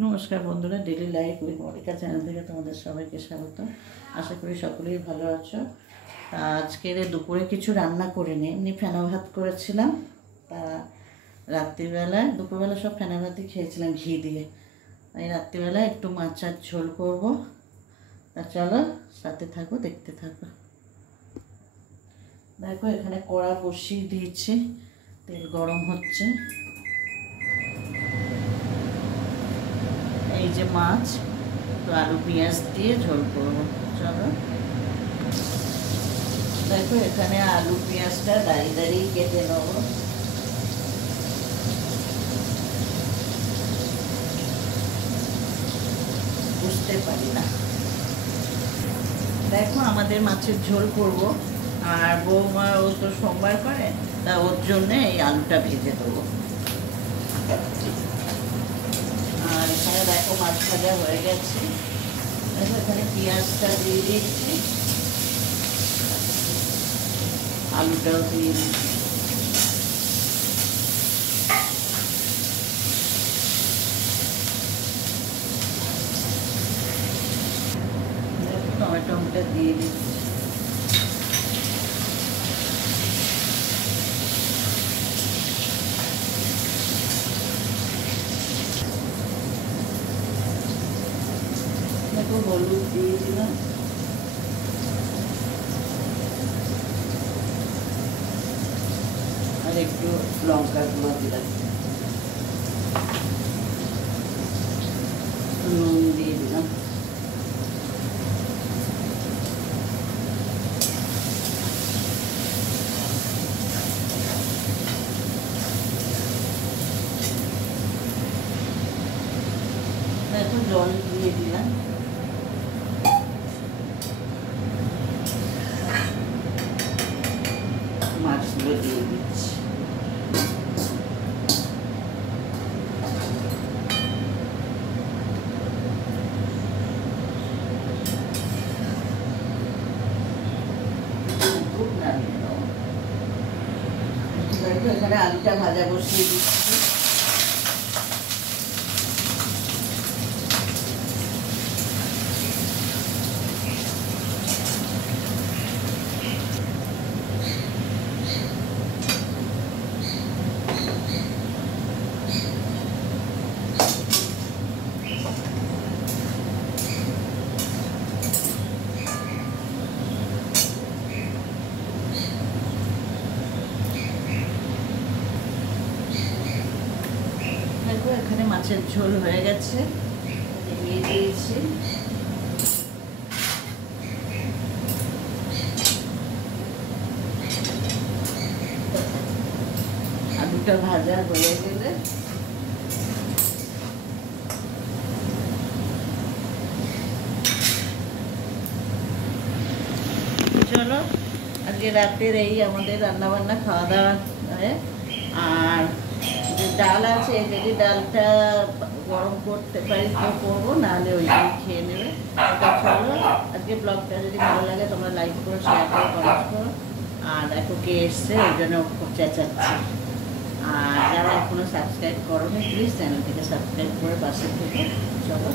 নমস্কার বন্ধুরা, daily life with Monica channel থেকে তোমাদের সবাইকে স্বাগত। আশা করি সকলেই ভালো আছো। আজকের দুপুরে কিছু রান্না করিনি, এমনি ফেনা ভাত করেছিলাম। তা রাত্রিবেলায় দুপুরবেলা সব ফেনা ভাতই খেয়েছিলাম ঘি দিয়ে। এই রাত্রিবেলায় একটু মাছের ঝোল করবো। তা চলো সাথে থাকো, দেখতে থাকো। দেখো এখানে কড়া বসিয়ে দিয়েছি, তেল গরম হচ্ছে। এই যে মাছ, তো আলু পেঁয়াজ দিয়ে ঝোল করবো। চলো দেখো এখানে আলু পেঁয়াজটা দাঁড়িয়ে দাঁড়িয়ে কেটে নেব। বুঝতে পারি না। দেখো আমাদের মাছের ঝোল করব, আর বৌমা ও তো সোমবার করে, তা ওর জন্যে এই আলুটা ভেজে দেবো। আর এখানে দেখো মাছ ভাজা হয়ে গেছে। দেখো এখানে পেঁয়াজটা দিয়ে দিচ্ছি, আলুটাও দিয়ে দিচ্ছি। টমেটোটা দিয়ে দিচ্ছি। দেখো হলুদ দিয়ে দিলাম, আর একটু লঙ্কার গুঁড়ো দিলাম, নুন দিয়ে দিলাম। দেখো জল দিয়ে দিলাম। মাছগুলো দিয়ে দিচ্ছি। এখানে আলুটা ভাজা বসিয়ে দিচ্ছি। এখানে মাছের ঝোল হয়ে গেছে, দিয়ে দিয়েছি। আলুটা ভাজা হয়ে গেলে চলো আজকে রাতের এই আমাদের রান্নাবান্না খাওয়া দাওয়া হয়। আর যে ডাল আছে, যদি ডালটা গরম করতে পারি তো করবো, নাহলে ওইটাই খেয়ে নেবে। চলো আজকে ব্লগটা যদি ভালো লাগে তোমরা লাইক করো, শেয়ার করো, কমেন্ট করো। আর দেখো কে এসছে, ওই জন্য খুব চেঁচাচ্ছি। আর যারা এখনো সাবস্ক্রাইব করোনি প্লিজ চ্যানেলটিকে সাবস্ক্রাইব করে পাশে থেকে চলো।